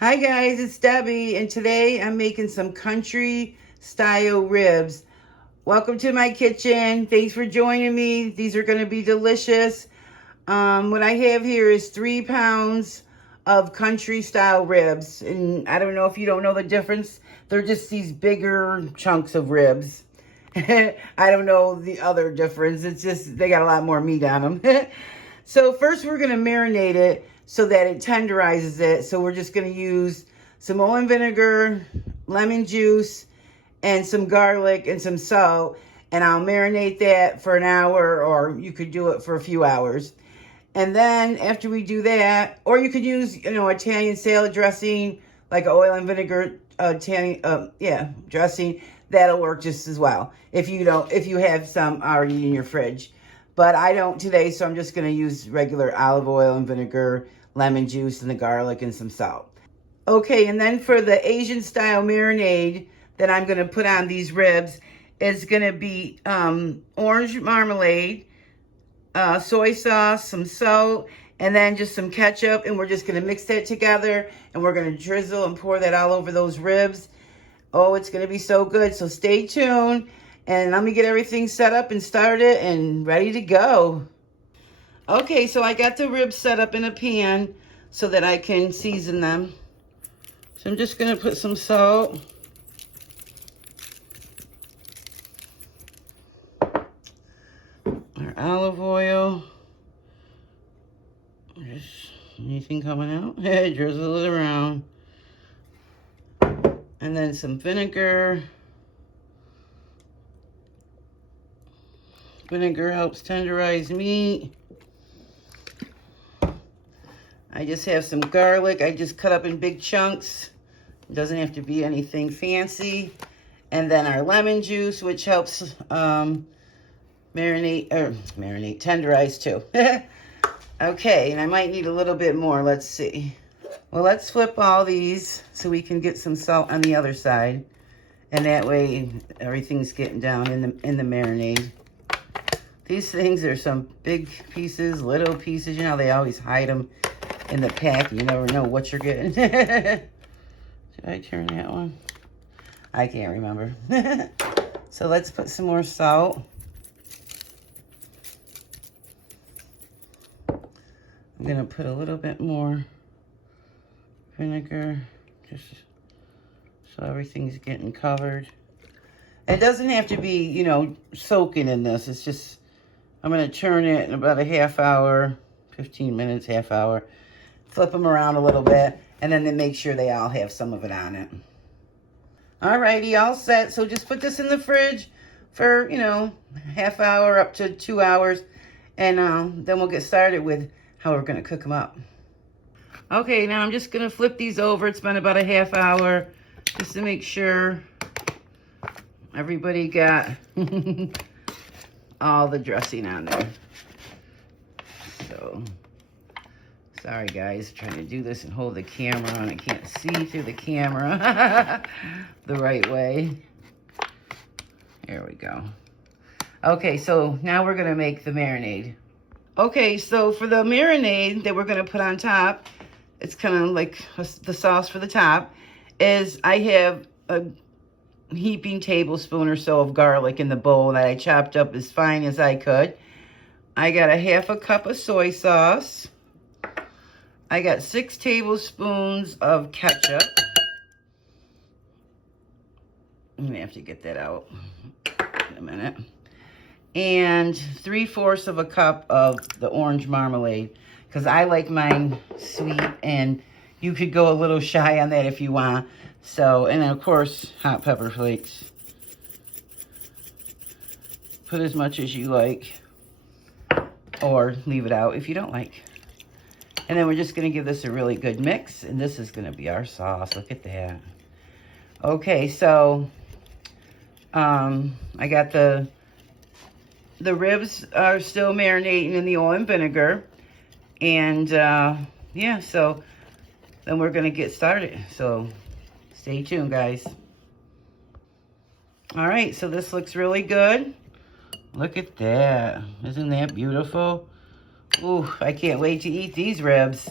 Hi guys, it's Debbie, and today I'm making some country style ribs. Welcome to my kitchen. Thanks for joining me. These are going to be delicious. What I have here is 3 pounds of country style ribs, and I don't know if you don't know the difference. They're just these bigger chunks of ribs. I don't know the other difference. It's just they got a lot more meat on them. So first we're going to marinate it so that it tenderizes it. So we're just going to use some oil and vinegar, lemon juice, and some garlic and some salt. And I'll marinate that for an hour, or you could do it for a few hours. And then after we do that, or you could use, Italian salad dressing, like oil and vinegar Italian, dressing. That'll work just as well if you have some already in your fridge. But I don't today, so I'm just going to use regular olive oil and vinegar, lemon juice, and the garlic and some salt. Okay, and then for the Asian style marinade that I'm going to put on these ribs, it's going to be orange marmalade, soy sauce, some salt, and then just some ketchup. And we're just going to mix that together, and we're going to drizzle and pour that all over those ribs. Oh, it's going to be so good. So stay tuned. And let me get everything set up and started and ready to go. Okay, so I got the ribs set up in a pan so that I can season them. So I'm just going to put some salt. Our olive oil. Just anything coming out? Drizzle it around. And then some vinegar. Vinegar helps tenderize meat. I just have some garlic. I just cut up in big chunks. It doesn't have to be anything fancy. And then our lemon juice, which helps tenderize too. Okay, and I might need a little bit more. Let's see. Well, let's flip all these so we can get some salt on the other side. And that way everything's getting down in the marinade. These things are some big pieces, little pieces. You know, they always hide them in the pack. You never know what you're getting. Did I turn that one? I can't remember. So let's put some more salt. I'm going to put a little bit more vinegar, just so everything's getting covered. It doesn't have to be, soaking in this. It's just, I'm going to turn it in about a half hour, 15 minutes, half hour. Flip them around a little bit, and then make sure they all have some of it on it. Alrighty, all set. So just put this in the fridge for, half hour up to 2 hours. And then we'll get started with how we're going to cook them up. Okay, now I'm just going to flip these over. It's been about a half hour just to make sure everybody got all the dressing on there. So, sorry guys, trying to do this and hold the camera and I can't see through the camera the right way. There we go. Okay, so now we're gonna make the marinade. Okay, so for the marinade that we're gonna put on top, it's kind of like the sauce for the top, is I have a heaping tablespoon or so of garlic in the bowl that I chopped up as fine as I could. I got a half a cup of soy sauce. I got 6 tablespoons of ketchup. I'm gonna have to get that out in a minute. And 3/4 of a cup of the orange marmalade, because I like mine sweet, and you could go a little shy on that if you want. So, and then of course, hot pepper flakes. Put as much as you like, or leave it out if you don't like. And then we're just gonna give this a really good mix, and this is gonna be our sauce. Look at that. Okay, so I got the ribs are still marinating in the oil and vinegar, and yeah, so then we're gonna get started. So stay tuned, guys. All right, so this looks really good. Look at that. Isn't that beautiful? Ooh, I can't wait to eat these ribs.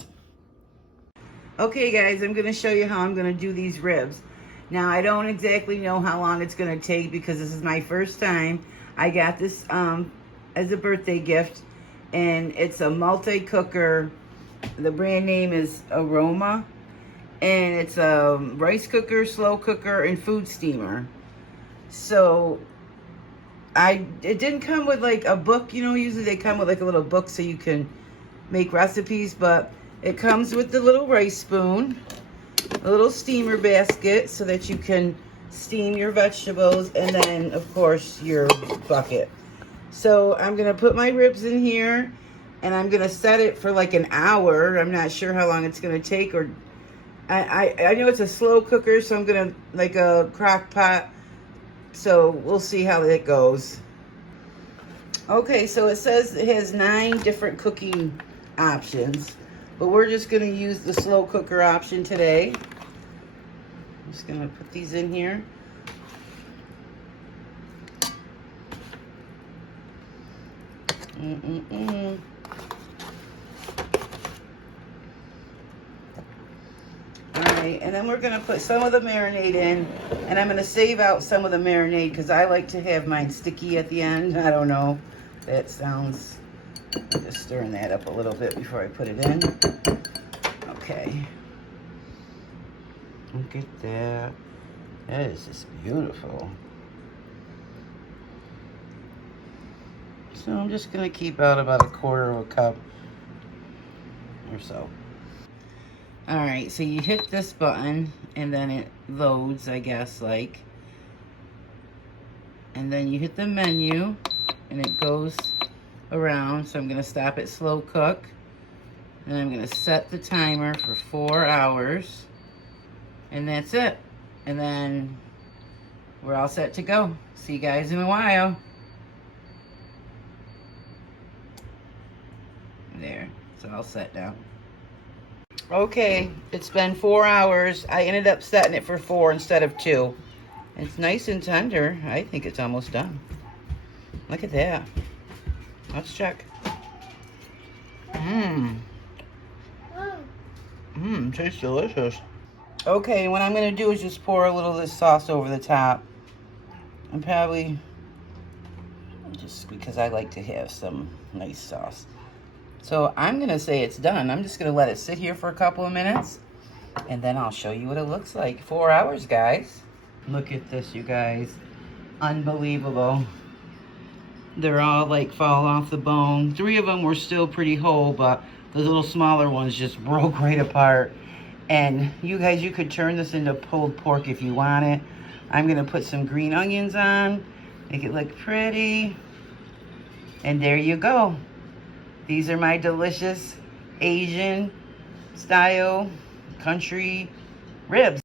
Okay guys, I'm going to show you how I'm going to do these ribs. Now I don't exactly know how long it's going to take because this is my first time. I got this as a birthday gift, and it's a multi-cooker. The brand name is Aroma, and it's a rice cooker, slow cooker, and food steamer. So it didn't come with like a book, you know, usually they come with like a little book so you can make recipes, but it comes with the little rice spoon, a little steamer basket so that you can steam your vegetables, and then of course your bucket. So I'm gonna put my ribs in here and I'm gonna set it for like an hour. I'm not sure how long it's gonna take, or I know it's a slow cooker, so I'm gonna like a crock pot. So we'll see how that goes. Okay, so it says it has 9 different cooking options, but we're just gonna use the slow cooker option today. I'm just gonna put these in here. Alright, and then we're going to put some of the marinade in, and I'm going to save out some of the marinade because I like to have mine sticky at the end. I don't know. That sounds... I'm just stirring that up a little bit before I put it in. Okay. Look at that. That is just beautiful. So I'm just going to keep out about 1/4 cup or so. Alright, so you hit this button and then it loads, I guess, like. And then you hit the menu and it goes around. So I'm going to stop at slow cook. And I'm going to set the timer for 4 hours. And that's it. And then we're all set to go. See you guys in a while. There, it's all set now. Okay, it's been 4 hours. I ended up setting it for 4 instead of 2. It's nice and tender. I think it's almost done. Look at that. Let's check. Tastes delicious. Okay, what I'm going to do is just pour a little of this sauce over the top. And probably, just because I like to have some nice sauce. So I'm going to say it's done. I'm just going to let it sit here for a couple of minutes, and then I'll show you what it looks like. 4 hours, guys. Look at this, you guys. Unbelievable. They're all like fall off the bone. 3 of them were still pretty whole, but the little smaller ones just broke right apart. And you guys, you could turn this into pulled pork if you want it. I'm going to put some green onions on, make it look pretty. And there you go. These are my delicious Asian style country ribs.